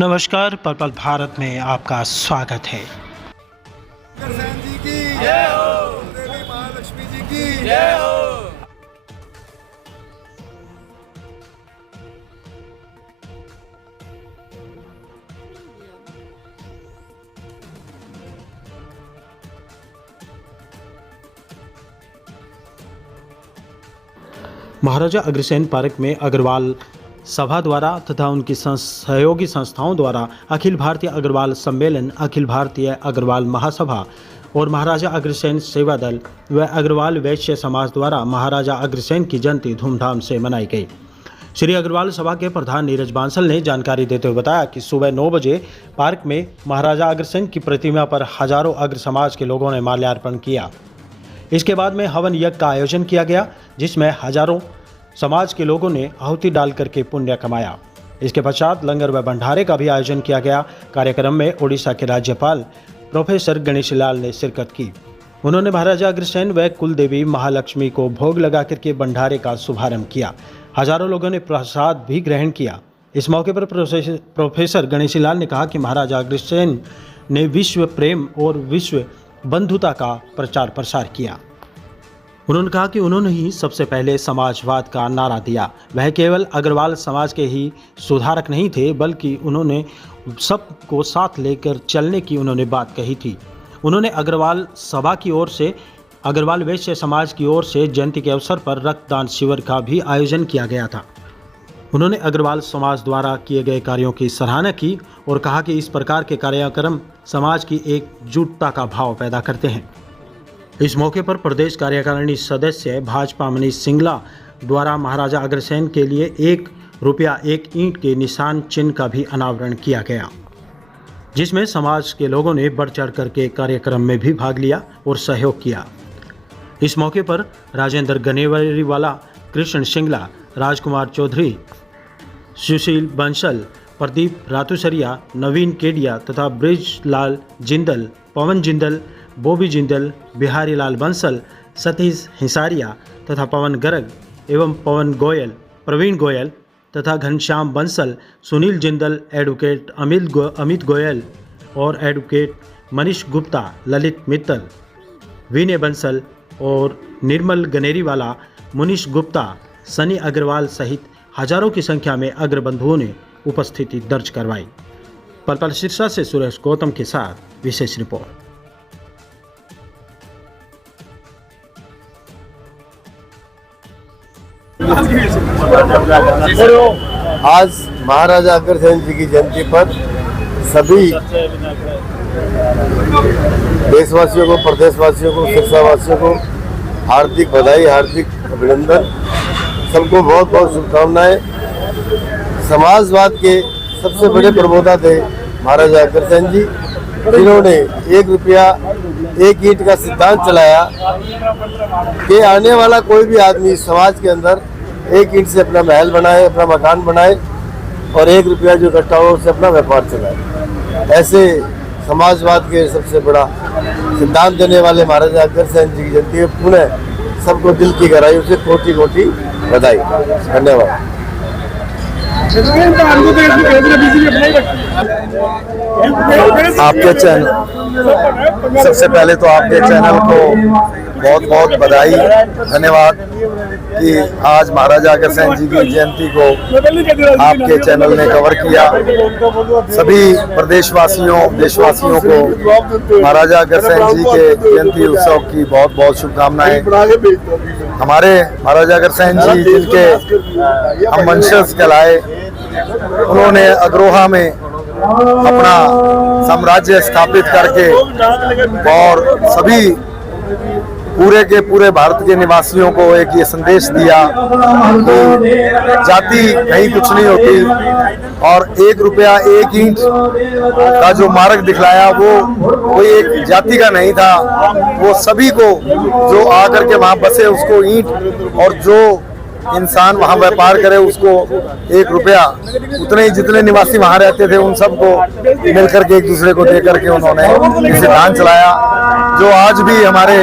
नमस्कार, पर्पल भारत में आपका स्वागत है। अग्रसेन जी की जय हो, देवी महालक्ष्मी जी की जय हो। महाराजा अग्रसेन पार्क में अग्रवाल सभा द्वारा तथा उनकी सहयोगी संस्थाओं द्वारा अखिल भारतीय अग्रवाल सम्मेलन, अखिल भारतीय अग्रवाल महासभा और महाराजा अग्रसेन सेवा दल व अग्रवाल वैश्य समाज द्वारा महाराजा अग्रसेन की जयंती धूमधाम से मनाई गई। श्री अग्रवाल सभा के प्रधान नीरज बांसल ने जानकारी देते हुए बताया कि सुबह 9 बजे पार्क में महाराजा अग्रसेन की प्रतिमा पर हजारों अग्र समाज के लोगों ने माल्यार्पण किया। इसके बाद में हवन यज्ञ का आयोजन किया गया, जिसमें हजारों समाज के लोगों ने आहुति डाल करके पुण्य कमाया। इसके पश्चात लंगर व भंडारे का भी आयोजन किया गया। कार्यक्रम में ओडिशा के राज्यपाल प्रोफेसर गणेशी लाल ने शिरकत की। उन्होंने महाराजा अग्रसेन व कुलदेवी महालक्ष्मी को भोग लगा करके भंडारे का शुभारंभ किया। हजारों लोगों ने प्रसाद भी ग्रहण किया। इस मौके पर प्रोफेसर गणेशी लाल ने कहा कि महाराजा अग्रसेन ने विश्व प्रेम और विश्व बंधुता का प्रचार प्रसार किया। उन्होंने कहा कि उन्होंने ही सबसे पहले समाजवाद का नारा दिया। वह केवल अग्रवाल समाज के ही सुधारक नहीं थे, बल्कि उन्होंने सबको साथ लेकर चलने की उन्होंने बात कही थी। उन्होंने अग्रवाल सभा की ओर से अग्रवाल वैश्य समाज की ओर से जयंती के अवसर पर रक्तदान शिविर का भी आयोजन किया गया था। उन्होंने अग्रवाल समाज द्वारा किए गए कार्यों की सराहना की और कहा कि इस प्रकार के कार्यक्रम समाज की एकजुटता का भाव पैदा करते हैं। इस मौके पर प्रदेश कार्यकारिणी सदस्य भाजपा मनीष सिंगला द्वारा महाराजा अग्रसेन के लिए ₹1 1 ईंट के निशान चिन्ह का भी अनावरण किया गया, जिसमें समाज के लोगों ने बढ़ चढ़ करके कार्यक्रम में भी भाग लिया और सहयोग किया। इस मौके पर राजेंद्र गनेवाला, कृष्ण सिंगला, राजकुमार चौधरी, सुशील बंसल, प्रदीप रातुसरिया, नवीन केडिया तथा ब्रिजलाल जिंदल, पवन जिंदल, बॉबी जिंदल, बिहारी लाल बंसल, सतीश हिसारिया तथा पवन गर्ग एवं पवन गोयल, प्रवीण गोयल तथा घनश्याम बंसल, सुनील जिंदल, एडवोकेट अमित गोयल और एडवोकेट मनीष गुप्ता, ललित मित्तल, विनय बंसल और निर्मल गनेरीवाला, मुनीश गुप्ता, सनी अग्रवाल सहित हजारों की संख्या में अग्रबंधुओं ने उपस्थिति दर्ज करवाई। पर्पल सिरसा से सुरेश गौतम के साथ विशेष रिपोर्ट। आज महाराजा अग्रसेन जी की जयंती पर सभी देशवासियों को, प्रदेशवासियों को, सिरसावासियों को हार्दिक बधाई, हार्दिक अभिनंदन। सबको बहुत बहुत शुभकामनाएं। समाजवाद के सबसे बड़े प्रबोधा थे महाराजा अग्रसेन जी, जिन्होंने ₹1 1 ईंट का सिद्धांत चलाया कि आने वाला कोई भी आदमी समाज के अंदर 1 ईंट से अपना महल बनाए, अपना मकान बनाए और ₹1 जो इकट्ठा हो उससे अपना व्यापार चलाए। ऐसे समाजवाद के सबसे बड़ा सिद्धांत देने वाले महाराजा अग्रसेन जी की जयंती पुनः सबको दिल की गहराइयों से कोटि कोटि बधाई। धन्यवाद। आपके चैनल, सबसे पहले तो आपके चैनल को बहुत बहुत बधाई, धन्यवाद कि आज महाराजा अग्रसेन जी की जयंती को आपके चैनल ने कवर किया। सभी प्रदेशवासियों, देशवासियों को महाराजा अग्रसेन जी के जयंती उत्सव की बहुत बहुत शुभकामनाएं। हमारे महाराजा अग्रसेन जी जिनके हम वंशज कहलाए, उन्होंने अग्रोहा में अपना साम्राज्य स्थापित करके और सभी पूरे के पूरे भारत के निवासियों को एक ये संदेश दिया कि जाति कहीं कुछ नहीं होती और ₹1 1 ईंट का जो मार्ग दिखलाया वो कोई एक जाति का नहीं था, वो सभी को जो आकर के वहाँ बसे उसको ईंट और जो इंसान वहाँ व्यापार करे उसको ₹1, उतने ही जितने निवासी वहाँ रहते थे उन सबको मिलकर के एक दूसरे को दे करके उन्होंने सिद्धांत चलाया, जो आज भी हमारे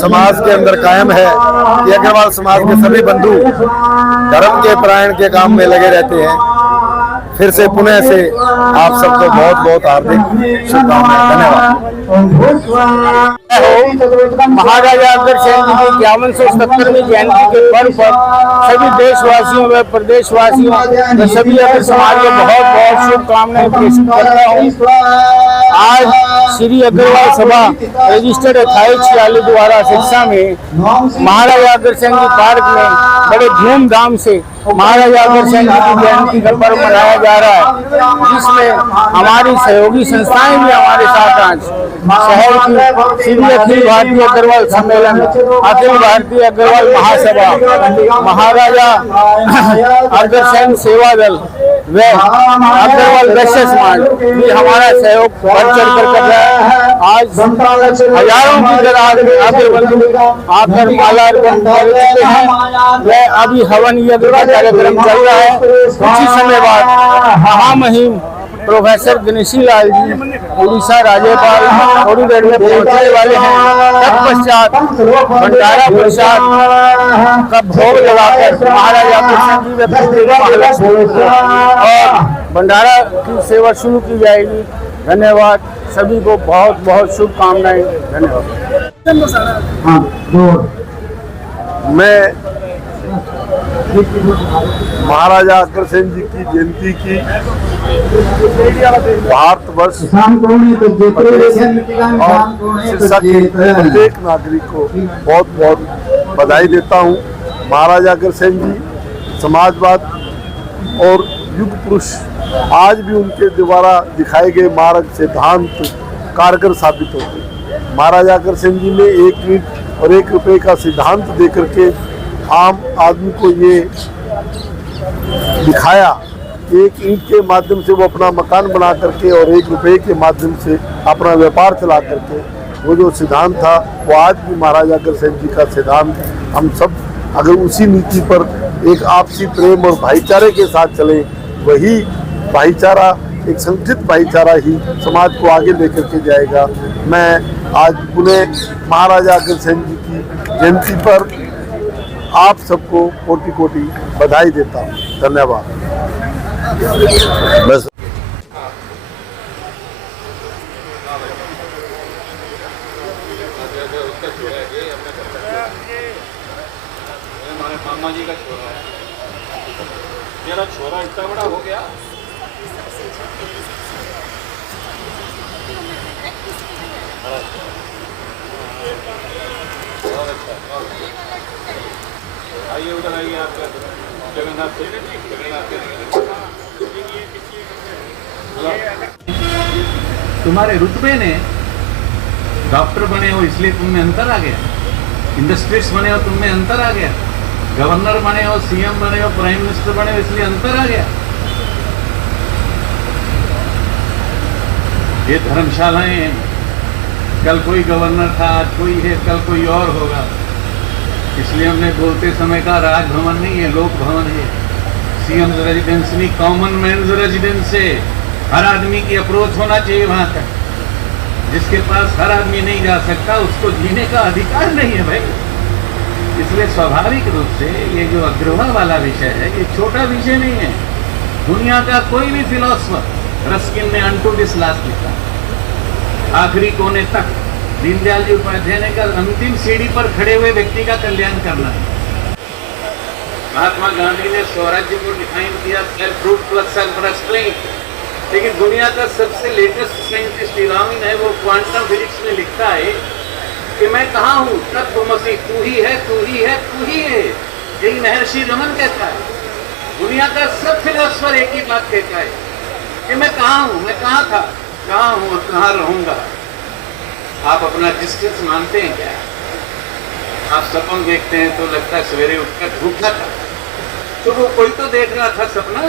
समाज के अंदर कायम है कि अग्रवाल समाज के सभी बंधु धर्म के परायण के काम में लगे रहते हैं। फिर से पुनः से आप सबको बहुत बहुत हार्दिक शुभकामनाएं। धन्यवाद। महाराजा अग्रसेन जी की 5177वीं जयंती के पर्व पर सभी देशवासियों व प्रदेशवासियों व सभी अग्र समाज को बहुत बहुत शुभकामनाएं प्रेषित करता हूँ। आज श्री अग्रवाल सभा रजिस्टर्ड 2846 द्वारा शिक्षा में महाराजा अग्रसेन जी पार्क में बड़े धूमधाम से महाराजा अग्रसेन जी की जयंती का पर्व मनाया जा रहा है, जिसमें हमारी सहयोगी संस्थाएं भी हमारे साथ आज शहर की श्री अखिल भारतीय अग्रवाल सम्मेलन, अखिल भारतीय अग्रवाल महासभा, महाराजा अग्रसेन सेवा दल व अग्रवाल वैश्य समाज भी हमारा सहयोग बढ़ चढ़ कर रहा है। आज हजारों की तादाद में अग्रबंधु आकर माला अर्पण कर चुके हैं व अभी हवन यज्ञ का कार्यक्रम चल रहा है। कुछ ही समय बाद महामहिम प्रोफेसर गणेशी लाल जी उड़ीसा राज्यपाल थोड़ी देर में पहुंचने वाले हैं। तत्पश्चात भंडारा प्रसाद का भोग लगाकर महाराजा अग्रसेन जी और भंडारा की सेवा शुरू की जाएगी। धन्यवाद। सभी को बहुत बहुत शुभकामनाएं। धन्यवाद। मैं महाराजा अग्रसेन जी की जयंती की भारतवर्ष और शिक्षा के प्रत्येक नागरिक को बहुत बहुत बधाई देता हूँ। महाराजा अग्रसेन जी समाजवाद और युग पुरुष आज भी उनके द्वारा दिखाए गए मार्ग सिद्धांत कारगर साबित होते। महाराजा अग्रसेन जी ने 1 ईंट और 1 रुपए का सिद्धांत देकर के आम आदमी को ये दिखाया कि 1 ईंट के माध्यम से वो अपना मकान बना करके और 1 रुपए के माध्यम से अपना व्यापार चला करके वो जो सिद्धांत था वो आज भी महाराजा अग्रसेन जी का सिद्धांत। हम सब अगर उसी नीति पर एक आपसी प्रेम और भाईचारे के साथ चलें, वही भाईचारा एक संगठित भाईचारा ही समाज को आगे लेकर के जाएगा। मैं आज पुनः महाराजा अग्रसेन जी की जयंती पर आप सबको कोटि कोटि बधाई देता हूँ। धन्यवाद। बस मामा जी का छोरा है, मेरा छोरा इतना बड़ा हो गया। आइए उधर आइए, आप जगन्नाथ तुम्हारे रुतबे ने डॉक्टर बने हो इसलिए तुम में अंतर आ गया, इंडस्ट्रियलिस्ट बने हो तुम में अंतर आ गया, गवर्नर बने हो, सीएम बने हो, प्राइम मिनिस्टर बने हो इसलिए अंतर आ गया। ये धर्मशालाएं, कल कोई गवर्नर था, आज कोई है, कल कोई और होगा, इसलिए हमने बोलते समय का राजभवन नहीं है, लोक भवन है। सीएम रेजिडेंस नहीं, कॉमन मैन रेजिडेंस है। हर आदमी की अप्रोच होना चाहिए वहां तक। जिसके पास हर आदमी नहीं जा सकता उसको जीने का अधिकार नहीं है भाई। इसलिए स्वाभाविक रूप से ये जो अग्रवाल वाला विषय है ये छोटा विषय नहीं है। दुनिया का कोई भी फिलोसफर रस्किन ने अनटू दिस लास्ट लिखा, आखिरी कोने तक। दीनदयाल जी उपाध्याय ने कहा अंतिम सीढ़ी पर खड़े हुए व्यक्ति का कल्याण करना है। महात्मा गांधी ने स्वराज्य को डिफाइन किया self rule plus self restaurant. लेकिन दुनिया का सबसे लेटेस्ट साइंटिस्ट इरामिन है, वो क्वांटम फिजिक्स में लिखता है कि मैं कहाँ हूँ, तत्वमसि, तू ही है, तू ही है, तू ही है। यही महर्षि रमन कहता है। दुनिया का सब फिलोसफर एक ही बात कहता है कि मैं कहाँ हूँ, मैं कहाँ था, कहाँ हूँ और कहाँ रहूँगा। आप अपना डिस्टेंस मानते हैं क्या? आप सपन देखते हैं तो लगता है सवेरे उठकर झूठा था, तो वो कोई तो देख रहा था सपना,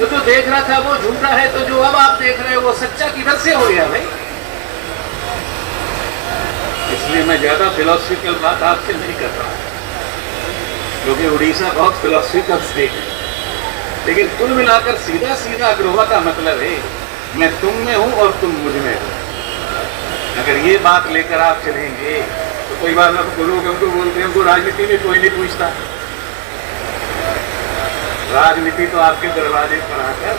तो जो देख रहा था वो झूठा है, तो जो अब आप देख रहे हो वो सच्चा किधर से हो गया भाई? इसलिए मैं ज्यादा फिलोसफिकल बात आपसे नहीं कर रहा, क्योंकि उड़ीसा बहुत फिलोसफिकल स्टेट है। लेकिन कुल मिलाकर सीधा सीधा अग्रवा का मतलब है मैं तुम में हूं और तुम मुझ में हो। अगर ये बात लेकर आप चलेंगे तो कोई बात ना, लोग हमको बोलते हैं हमको राजनीति में कोई नहीं पूछता। राजनीति तो आपके दरवाजे पर आकर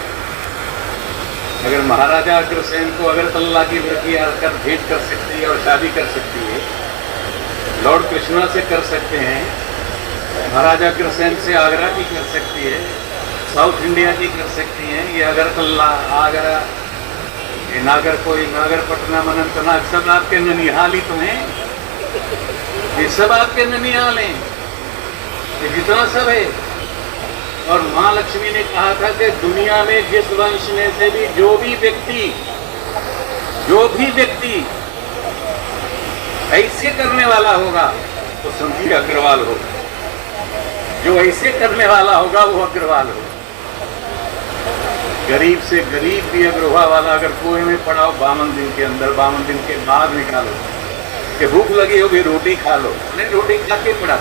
अगर महाराजा अग्रसेन को अगरतला की लड़की आकर भेंट कर सकती है और शादी कर सकती है, लॉर्ड कृष्णा से कर सकते हैं, महाराजा अग्रसेन से आगरा की कर सकती है, साउथ इंडिया की कर सकती हैं, ये अगरतला, आगरा, ये नागरकोइल, नागरपटनम, अनंतनाग सब आपके ननिहाल ही तो हैं। ये सब आपके ननिहाल हैं, ये जितना सब है। और माँ लक्ष्मी ने कहा था कि दुनिया में जिस वंश में से भी जो भी व्यक्ति ऐसे करने वाला होगा तो समझिए अग्रवाल होगा, जो ऐसे करने वाला होगा वो अग्रवाल होगा। गरीब से गरीब भी अग्रवाल वाला अगर कुएं में पड़ा हो 52 दिन के अंदर, 52 दिन के बाद निकालो कि भूख लगी होगी रोटी खा लो, नहीं रोटी खा के पड़ा,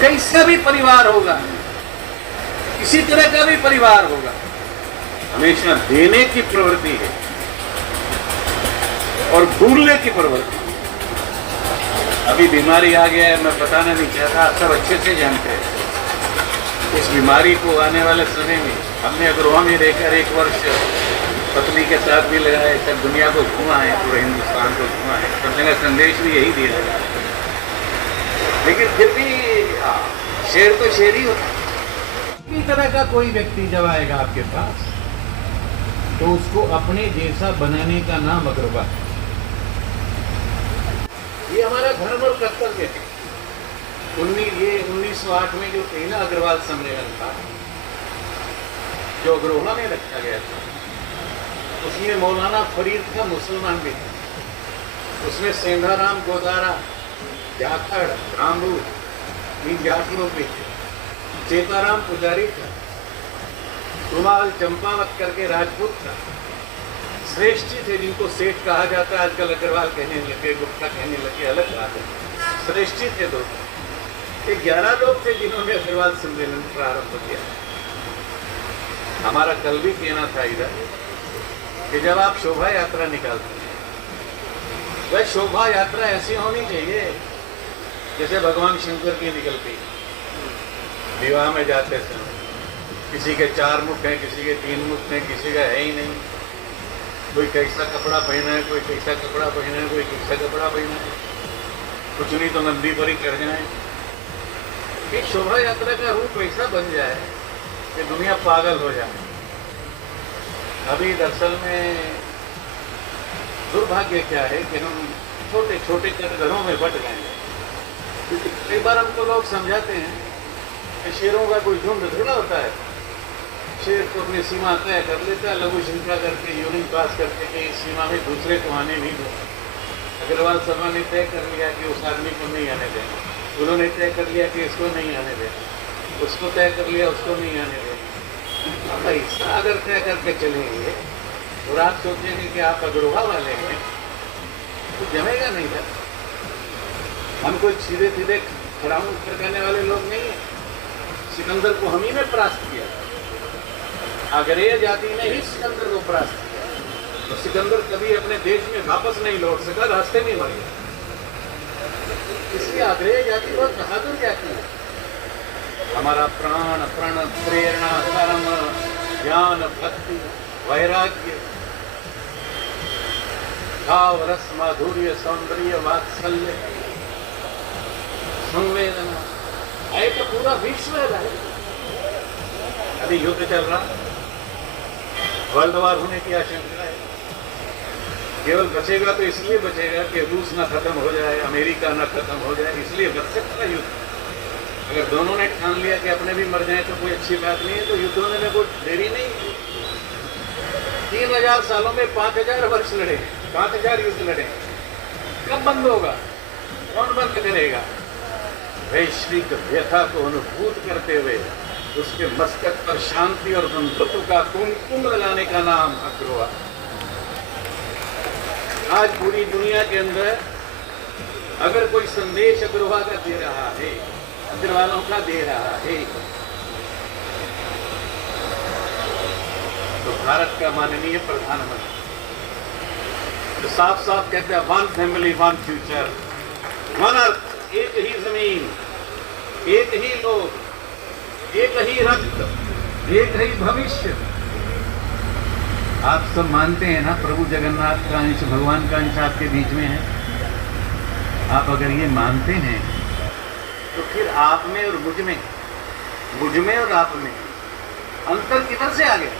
कैसा भी परिवार होगा, किसी तरह का भी परिवार होगा, हमेशा देने की प्रवृत्ति है और भूलने की प्रवृत्ति। अभी बीमारी आ गया है, मैं बताना नहीं चाहता, आप सब अच्छे से जानते हैं। इस बीमारी को आने वाले समय में हमने अग्रोहा में रहकर 1 वर्ष पत्नी के साथ भी लगाए, सब दुनिया को घुमा है, पूरे हिंदुस्तान को घुमा है, सब जगह संदेश भी यही दिया है। लेकिन फिर भी शेर तो शेर ही होता है। इस तरह का कोई व्यक्ति जब आएगा आपके पास तो उसको अपने जैसा बनाने का नाम अग्रवाल। ये हमारा धर्म और कर्तव्य है। 1908 में जो पहला अग्रवाल सम्मेलन था जो अग्रोहा में रखा गया था, उसमें मौलाना फरीद था, मुसलमान भी था, उसमें सेंधाराम गोदारा, जाखड़, रामू, इन जाट लोग भी थे, चेताराम पुजारी था, कुमाल चंपावत करके राजपूत था, श्रेष्ठी थे जिनको सेठ कहा जाता है, आजकल अग्रवाल कहने लगे, गुप्ता कहने लगे, अलग बात है। श्रेष्ठी थे दो, ये 11 लोग थे जिन्होंने अग्रवाल सम्मेलन प्रारंभ किया। हमारा कल भी कहना था इधर कि जब आप शोभा यात्रा निकालते हैं, वह शोभा यात्रा ऐसी होनी चाहिए जैसे भगवान शंकर की निकलती। विवाह में जाते समय किसी के 4 मुख हैं, किसी के 3 मुख हैं, किसी का है ही नहीं, कोई कैसा कपड़ा पहना है, कोई कैसा कपड़ा पहना है, कोई कैसा कपड़ा पहना है, कुछ नहीं तो नंदी पर ही कर जाए। एक शोभा यात्रा का रूप ऐसा बन जाए कि दुनिया पागल हो जाए। अभी दरअसल में दुर्भाग्य क्या है कि हम छोटे छोटे घरों में बट गए हैं। कई बार हमको लोग समझाते हैं कि शेरों का कोई झुंड थोड़ा होता है, शेर को अपनी सीमा तय कर लेता है, लघु श्रृंखला करके, यूनियन पास करके कि इस सीमा में दूसरे को आने नहीं दो। अग्रवाल सभा ने तय कर लिया कि उस आदमी को नहीं आने देना, उन्होंने तय कर लिया कि इसको नहीं आने देना, उसको तय कर लिया उसको नहीं आने देना। अब ऐसा अगर तय करके चलेंगे और आप सोचेंगे कि आप अग्रोहा वाले हैं तो जमेगा नहीं था। हम कोई सीधे सीधे खड़ाऊ करने वाले लोग नहीं हैं। सिकंदर को हम ही ने परास्त किया, आग्रेय जाति ने ही सिकंदर को परास्त किया, तो सिकंदर कभी अपने देश में वापस नहीं लौट सका, रास्ते में मर गया। इसलिए आग्रेय जाति बहुत बहादुर जाति है। हमारा प्राण प्रण प्रेरणा कर्म ज्ञान भक्ति वैराग्य भाव रस माधुर्य सौंदर्य वात्सल्य संवेदना है तो पूरा विश्व है भाई। अभी युद्ध चल रहा, वर्ल्ड वार होने की आशंका है। केवल बचेगा तो इसलिए बचेगा कि रूस ना खत्म हो जाए, अमेरिका ना खत्म हो जाए, इसलिए बच सकता है युद्ध। अगर दोनों ने ठान लिया कि अपने भी मर जाए तो कोई अच्छी बात नहीं है, तो युद्ध होने में कोई देरी नहीं। 3000 सालों में 5000 वर्ष लड़े, 5000 युद्ध लड़े, कब बंद होगा? कौन बंद करेगा? वैश्विक व्यथा को अनुभूत करते हुए उसके मस्तक पर शांति और बंधुत्व का कुमकुम लगाने का नाम अग्रवाल। आज पूरी दुनिया के अंदर अगर कोई संदेश अग्रवाल का दे रहा है, अग्रवालों का दे रहा है, तो भारत का माननीय प्रधानमंत्री तो साफ साफ कहते हैं one family one future, one earth, एक ही जमीन, एक ही लोग, एक ही रक्त, एक ही भविष्य। आप सब मानते हैं ना प्रभु जगन्नाथ का अंश, भगवान का अंश आपके बीच में है। आप अगर ये मानते हैं तो फिर आप में और मुझ में और आप में अंतर किधर से आ गया?